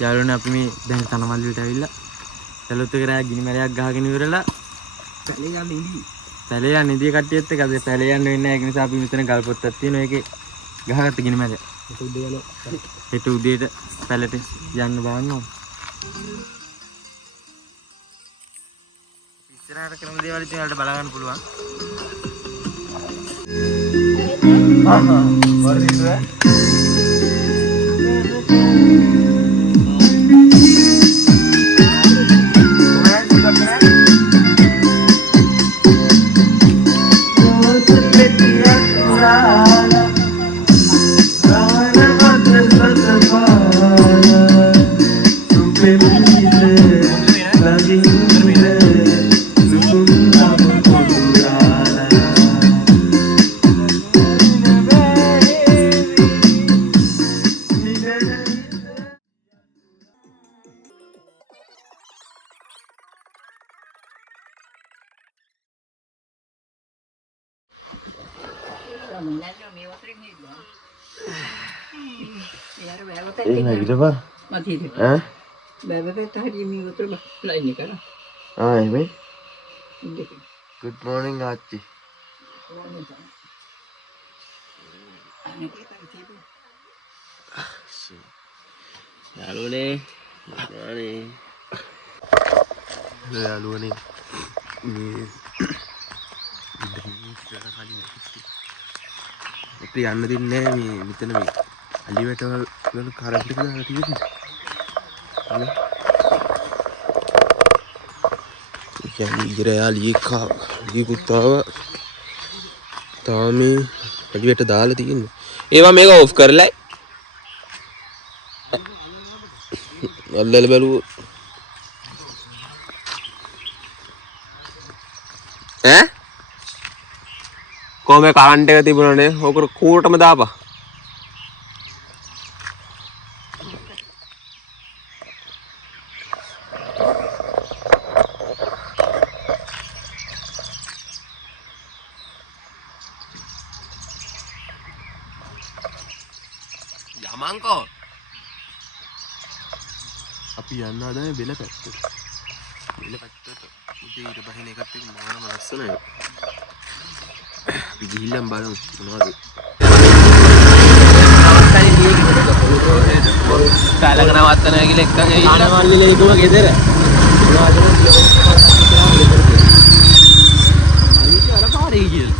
යාළුවනේ අපි මේ දැන් තනමල් වලට ඇවිල්ලා සැලොත් එක රෑ ගිනි මැලයක් ගහගෙන ඉවරලා පැලේ යන්න ඉදී කට්ටියත් එක්ක අද පැලේ යන්න වෙන්නේ නැහැ. ඒක නිසා අපි මෙතන ගල් පොත්තක් තියෙනවා. ඒකේ ගහගත්ත ගිනි මැල. හෙට උදේට පැලට යන්න බලන්න. ඉස්සරහට කරන දේවල් ඉතින් වලට බලා ගන්න පුළුවන්. වර්ධිතුවා Good morning, Achi. යාළුවනේ යාළුවනේ මේ අපි යන්න දෙන්නේ නැහැ මේ මෙතන මේ අලිවැටවල වල කරන්ට් එක දාලා තියෙන්නේ. ඉරයා ලියකුත්තාව තාම අලිවැට දාලා තියෙන්නේ. ඒවා මේක ඔෆ් කරලා අල්ලලා බලුවෝ කොහොම කරන්ට් එක තිබුණානේ ඕක කූරටම දාපන්. යමන්කෝ අපි යන්න හදන්නේ බෙල පැත්තට. බෙල පැත්තට උදේ ඊට බහින එකත් එක්ක මොනම ලස්සනයි. අපි ගිහිල්ලා බලමු මොනවද. කාලගෙන වත්තනවා කියලා එක්කන් ඒ ආනවල්ලේ ඉදුව ගෙදර. අනිත් අර පාරේ කියලා.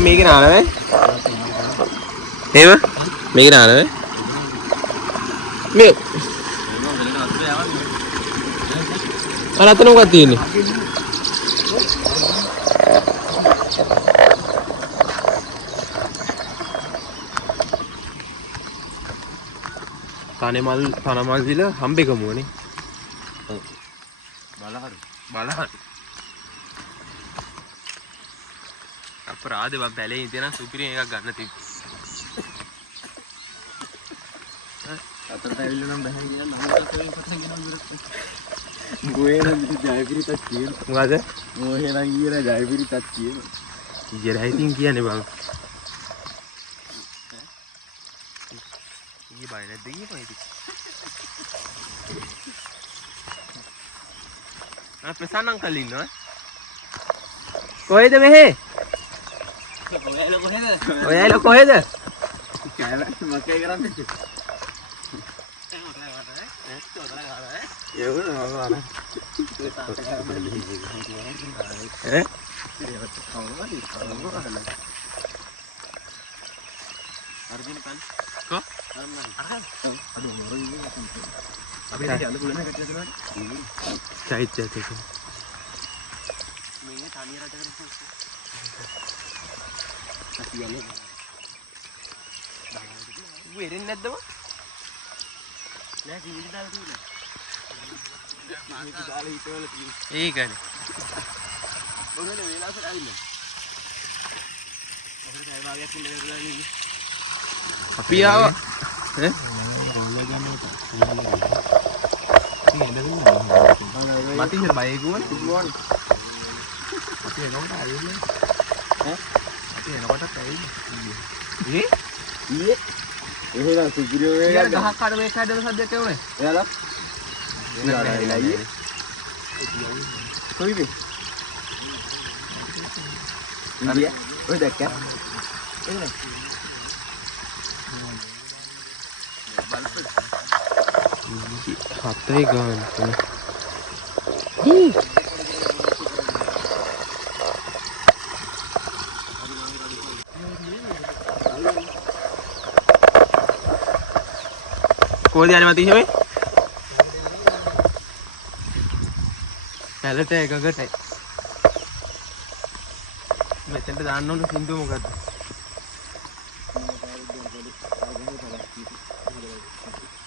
මේක නානවේ එහෙම මේක නානවේ මේ අර අතන මොකක්ද තියෙන්නේ තනමල් විල හම්බෙකමුවනේ බලහන් අපරාධ බං පැලේ ඉඳන් සුපිරියෙන් එකක් ගන්න තිබ්බා අතරට ඇවිල්ලා නම් බෑ කියලා නම් කතාවෙන් පටන් ගෙනල්ලා ගෝයන ජයපිරිතක් කියන මොකද මොහේලා කියන ජයපිරිතක් කියන ඊයේ ඉතින් කියන්නේ බං ඊයේ බය නැද්ද ඊයේ පයිති ප්‍රසන්න අංකල් ඉන්නවා කොහෙද මෙහෙ ඔයාලා කොහෙද කෑම මකේ කරන්නේ වෙරින් නැද්දම නෑ ජීවිත දාලා තියෙනවා ඒකනේ ඔන්න වේලාසට ආවිල්ලා ඔකට කයි භාගයක් ඉඳලා ඉන්නේ අපි ආවා ඈ මතින් බයි ගුවනේ කිව්වනේ අපි එනකොට ආවිල්ලා ඈ අපි එනකොටත් ආවිල්ලා ඊයේ එහෙනම් සුපිරියෝ වේග ගහක් කඩ මේක කඩන සද්දයක් එවුනේ එයාලා කොයිද ඉන්දියා ඔය දැක්කා එන්නේ හතේ ගාන තමයි කොහොමද යන්නේ මතින් හැමයි පැලට එකකටයි මෙතෙන්ට දාන්න ඕන සින්දුව මොකද්ද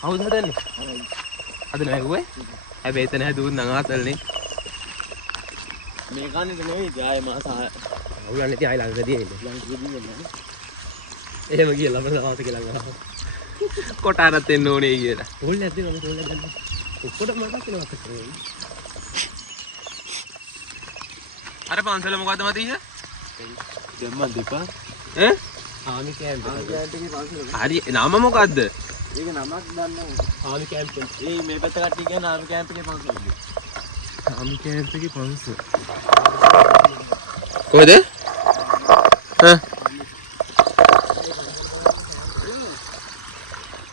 හවුද හදන්නේ අද නැගුවේ හැබැයි එතන හැදුවොත් නම් ආසල්නේ මේ කන්නේ නෙවෙයි ජාය මාස අවුලන්නේ තිය ආයි ළඟදී එන්නේ ළඟදී එන්නේ එහෙම කියලා මම සමාත කියලා ගහනවා කොටාරත් එන්න ඕනේ කියලා ඕල් නැද්ද මම ඕල් නැද්ද ඔක්කොට මතක් වෙනවා කරේ අර පන්සල මොකද්ද මතීය දෙම්මන් දෙපා ඈ ආමි කැම්ප් එකේ පන්සල හරි නම මොකද්ද ඒක නමක් දන්නේ ආමි කැම්ප් ඒ මේ පැත්ත කට්ටිය කියන ආමි කැම්ප් එකේ පන්සල ආමි කැම්ප් එකේ පන්සල කොහෙද ඈ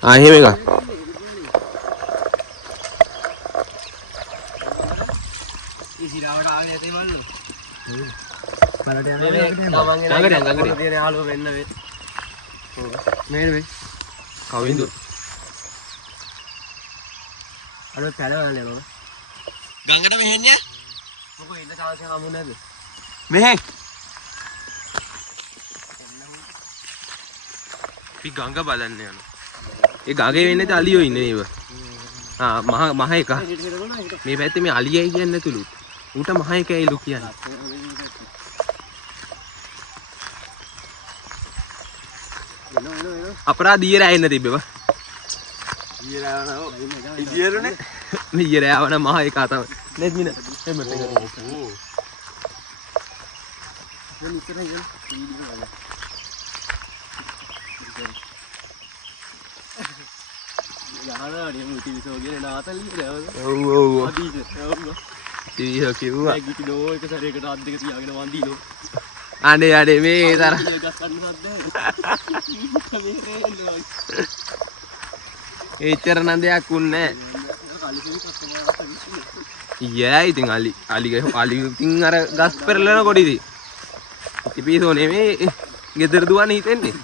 එහෙම එකක් ඉසිරාවට ආවේ ඇතේ මල්ලු බලට යනවා ගඟට තියෙන යාළුවෝ වෙන්න වේ මේන වේ කවින්දු අර පැලවන්නේ නෝ ගඟට මෙහෙන්නේ මොකෝ ඉන්න කාලේ හමු නැද්ද මෙහෙ අපි ගඟ බලන්න යනවා ඒ ගඟේ වෙන්නේ අලියෝ ඉන්නේ නේව මහ එක මේ පැත්තේ මේ අලියයි කියන්නේ නැතුළු ඌට මහ එකයිලු කියන්නේ අපරාධ ඊයේ රැ එන්න තිබ්බේ ඉදියරුනේ ඊයේ රැ ආවන මහ එක තමයි නෙත් මින එමෙත් එක යාළුවා නේ ටිවිසෝ කියන නාතල්ලි ඔව් කිව්වා ගිටි දෝ එක සැරයකට අත් දෙක තියාගෙන වන්දිනෝ අනේ මේ තරහ එච්චර නම් දෙයක් උන්නේ නැහැ ඉතින් අලි ඉතින් අර ගස් පෙරලන කොටිදී ඉතින් පිසෝ නෙමෙයි ගෙදර දුවන්න හිතෙන්නේ.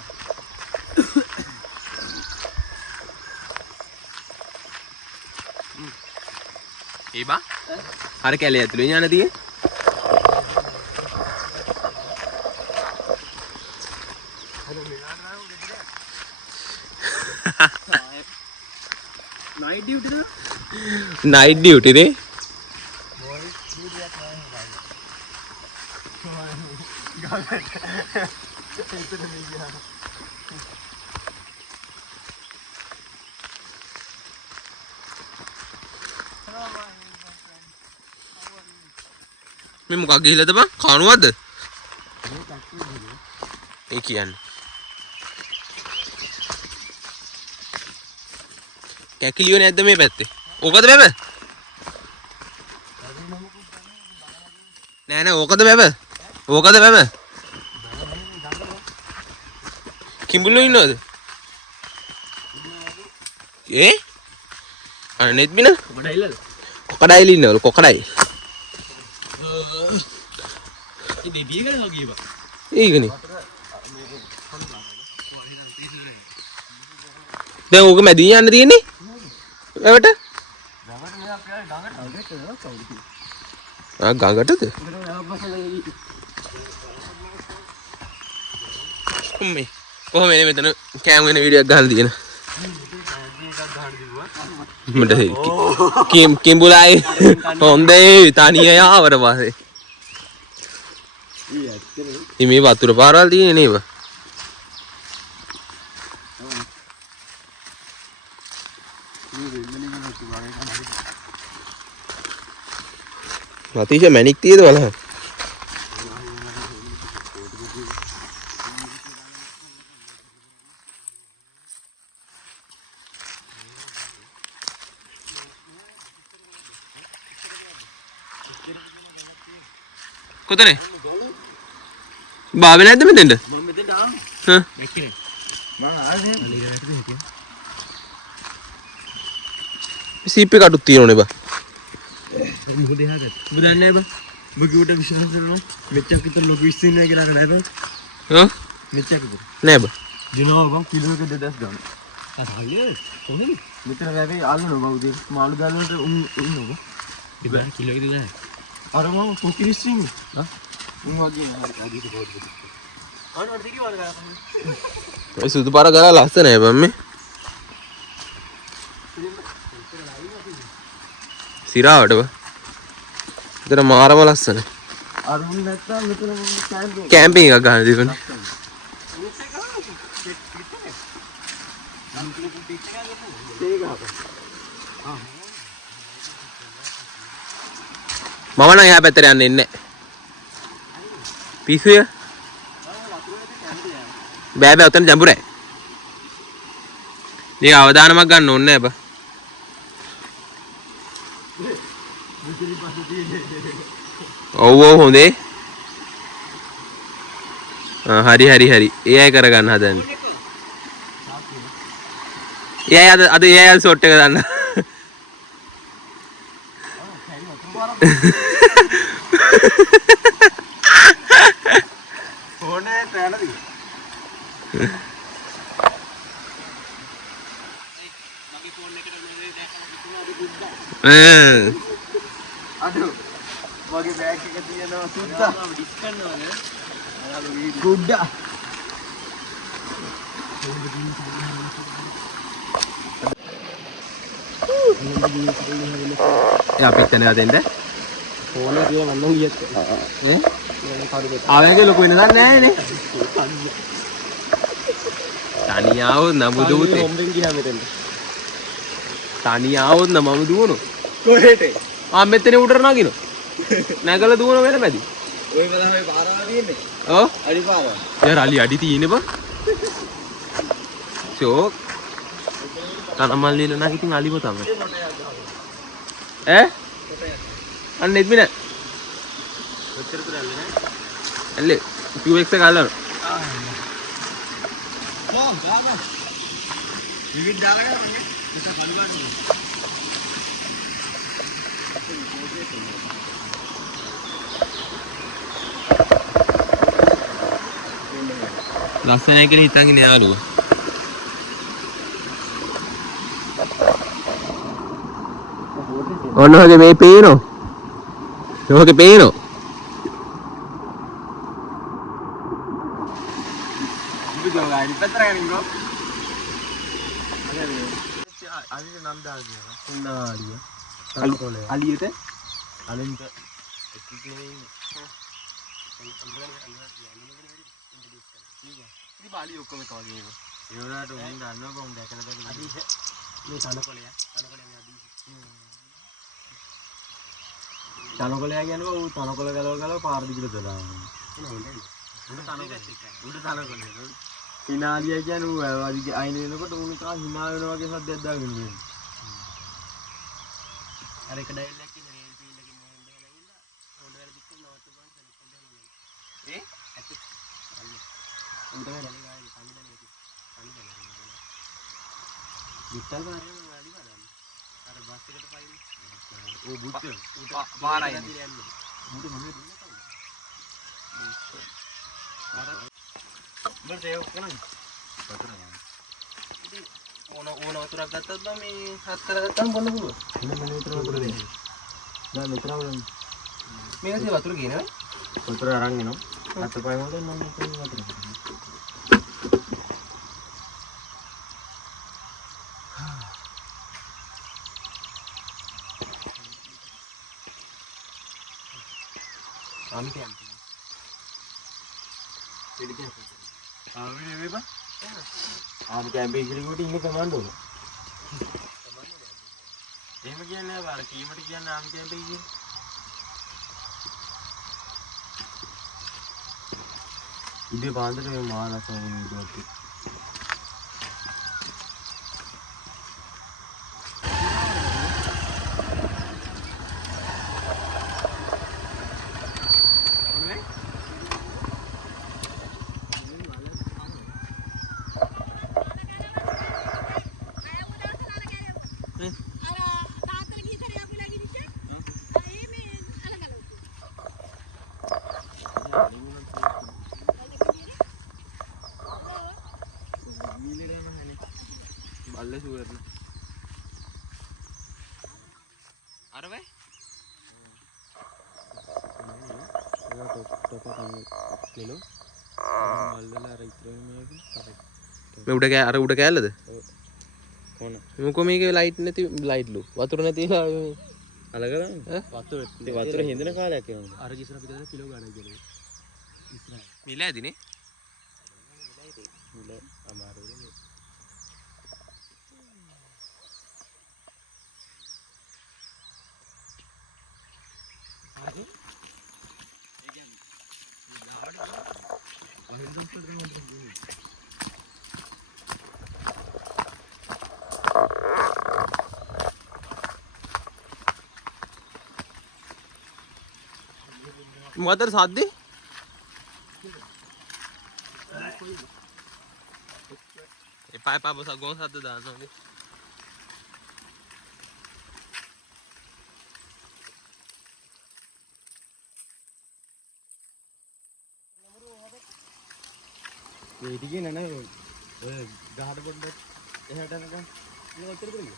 ඒ බා අර කැලේ ඇතුලේ යන තියේ. नाइट ड्यूटी रे मैं मुका गहिलाද බං කනුවද ඒ කියන්නේ කැකිලියෝ නැද්ද මේ පැත්තේ ඕකද බබ නෑ නෑ ඕකද බබ ඕකද බබ කිඹුල්ලෝ ඉන්නවද ඒ අනෙත් බින කොකඩයිල ඉන්නවලු කොකඩයි ඒකනේ දැන් ඕක මැදින් යන්න තියෙන්නේ එවට ගඟටද මේ කොහොම එනේ මෙතන කෑම වෙන වීඩියෝක් ගහලා තියෙන මට කිඹුලායි හොඳේ තනිය යාවට පස්සේ මේ වතුර පාරවල් තියෙන්නේ නේද අතිශය මැණික් තියෙද බලන්න කොතනේ බාබේ නැද්ද මෙතෙන්ද මම මෙතෙන්ට ආවා හා එක්කනේ මම ආවේ නේද සීප් එක අඩුත් තියෙනවනේ බා මොකද එහාට ඔබ දන්නේ බා ඔබ කිව්වට විශ්වාස කරනවා මෙච්චර විතර ලොකු ඉස්සු ඉන්නවා කියලා නෑ බා හා මෙච්චර විතර නෑ බා දිනවා බං කිලෝ එක 2000 ගන්න අහන්නේ කොහොමද මෙතන වැවේ ආලනවා බා උදේ මාළු දාලට උන්නවා ඉබා කිලෝ එක 2000 අර මම පුකිරිස් ඉන්නේ හා උන් වගේ ආදීට පොඩ්ඩක් අනවර දෙකේ වල ගාපන් ඒ සුදු පාර ගාලා ලස්සනයි බම් මේ සිරාවට බා ඉතන මාරම ලස්සනයි අර උන් නැත්තම් මෙතන කැම්පින් එකක් ගන්න දීපනේ මම නම් එහා පැත්තට යන්නේ නැහැ. පිස්සුය. බෑ බෑ උතන ජඹුරයි. මේ අවදානමක් ගන්න ඕනේ නැහැ බා. ඔව් ඔව් හොඳේ. හරි හරි හරි. ඒ අය කරගන්න හදන්නේ. ඒ අය අද ඒ අය ෂොට් එක දාන්න. ඕනේ පැනදී මගේ ෆෝන් එකට මේ දැක්කම අඩු මගේ බෑග් එක තියෙනවා සුද්දා ඩිස් කරනවනේ ගුඩ්ඩා යා පිටනේ දෙන්න ෆෝන් එකේ මන්නම් ගියත් ඈ ආවෙගේ ලොකු වෙන දන්නේ නැහැ නේ තනියාව නමුදුතේ හොම්බෙන් ගියා මෙතෙන්ට තනියාවොත් නම් මම දුවනවා කොහෙට මෙතන උඩට නගිනවා නැගලා දුවන වෙන මැදි ඔය බලහම පාරවල් තියෙන්නේ ඔව් අඩි පාරවල් යාර අඩි තියෙන්නේ බං ෂෝක් තනමල් ලියන නම් ඉතින් අලිව තමයි ඈ අන්න එද්මින ඔච්චර තුර ඇල්ලේ නෑ ඇල්ලේ QX එක අල්ලනවා බම් ගාන විවිධ දාලා ගන්න ඒක බලවන්නේ ලස්සනයි කියලා හිතන් ඉන්නේ යාළුවා. ඔන්න ඔහගේ මේ පේනෝ. ඔහගේ පේනෝ. ඉතින් ගාඩි පැත්තට ගනින්කෝ. අලිය නම් දාලා කියනවා. උන්නා අලිය. අලියට අලින්ට එක්ක නෙවෙයි. ඉතින් බාලි ඔක්කොම එක වගේ ඒක. ඒ වුණාට උන් දන්නවා උන් දැකලා දැකලා අදීස මේ තනකොළයා තනකොළයා තනකොළයා කියනවා ඌ තනකොළ ගලව පාර දිගට දානවා. උඩ තනකොළේ. හිනාලිය කියන්නේ ඌ වගේ අයින වෙනකොට ඌ නිකන් හිනා වෙනවා වගේ සද්දයක් දාගෙන ඉන්නේ. අර එක ඩයල් එකක් ඉන්නේ රේල් ෆීල්ඩ් එකකින් නෝන් දෙලා ගිහිල්ලා හොඳ වැඩ දික්ක නවත්තු බං සෙනෙක් දෙන්නේ. ඇත්ත. උන් තමයි දැලේ ගානේ සම්මතනේ ඇති. සම්මතනේ. විත්තල් මාරේ වැඩි බලන්න. අර බස් එකට පයින්නේ. ඕ බුද්ධ පාරයි යන්නේ. මුඩ මොනේ දුන්නේ තමයි. අර බස් ඒක කරන්නේ. වතුර යනවා. ඉතින් ඕන වතුරක් ගත්තත් බා මේ හතර ගත්තම බොන්න පුළුවන්. මෙන්න මෙතන වතුර දෙන්න. දැන් මෙතන වල මේකේ වතුර ගේනවා. වතුර අරන් එනවා. අතපය හොදන්න නම් මෙතන වතුර. आम कैंप आम कैंपिंग ඉන්න කමාන්ඩෝ එහෙම කියන්නේ නැහැ බාර කීමට කියන්නේ ආම් කැම්පේ කියන්නේ ඉතින් පාන්දර මේ මානසව වුණ විදිහට බල්ල සුවර් අර වේ මේ උඩ අර උඩ කෑල්ලද කොන මොකෝ මේකේ ලයිට් නැති ලයිට්ලු වතුර නැතිලා අලගලා වතුර හින්දන කාලයක් යනවා අර කිසර පිටද කිලෝ ගණන් කියලා මිල ඇදිනේ මිල අමාරුයි මොකටද සද්දේ? එපා බස ගොන් සද්ද දානවා. ඒ ටිකේ නෑ ඔය ගහට පොඩ්ඩක් එහෙට යනකම් මේ ඔතර කරේ.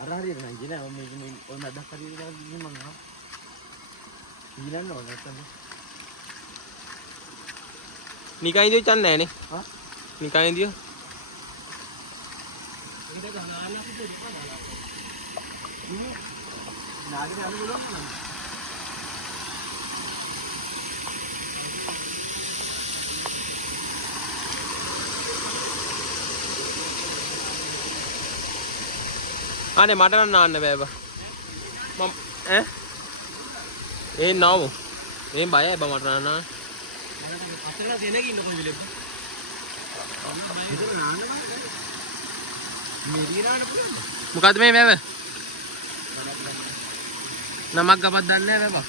අර හරියට නෑ ඉන්නේ මම මේ ඔය මැදක් හරියට ගිහින් මම ආ. ඊළඟ ඕන නැත්තම් නිකන් ඉඳි චන් නෑනේ. හා නිකන් ඉඳිය. ඒක ගහලා අපිට දෙපා දාලා. නාගේ යන්න බලන්න. අනේ මට නම් නාන්න බෑ බා මම ඒ නාව මේ බයයි බා මට නාන්න අතර දෙනක ඉන්න කොහොමද මොකද්ද මේ වැව නමක් ගපක් දන්නේ නැහැ බා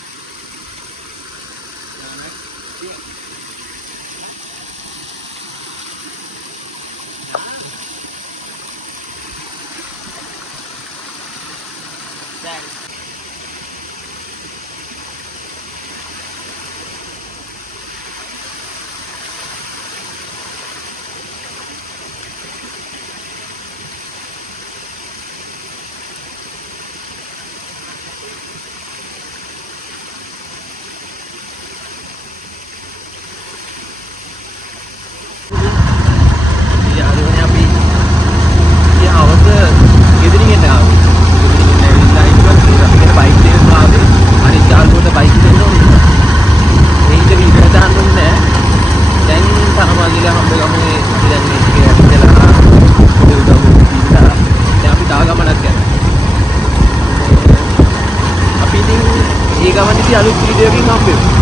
අලුත් වීඩියෝ එකකින් හම්බෙමු.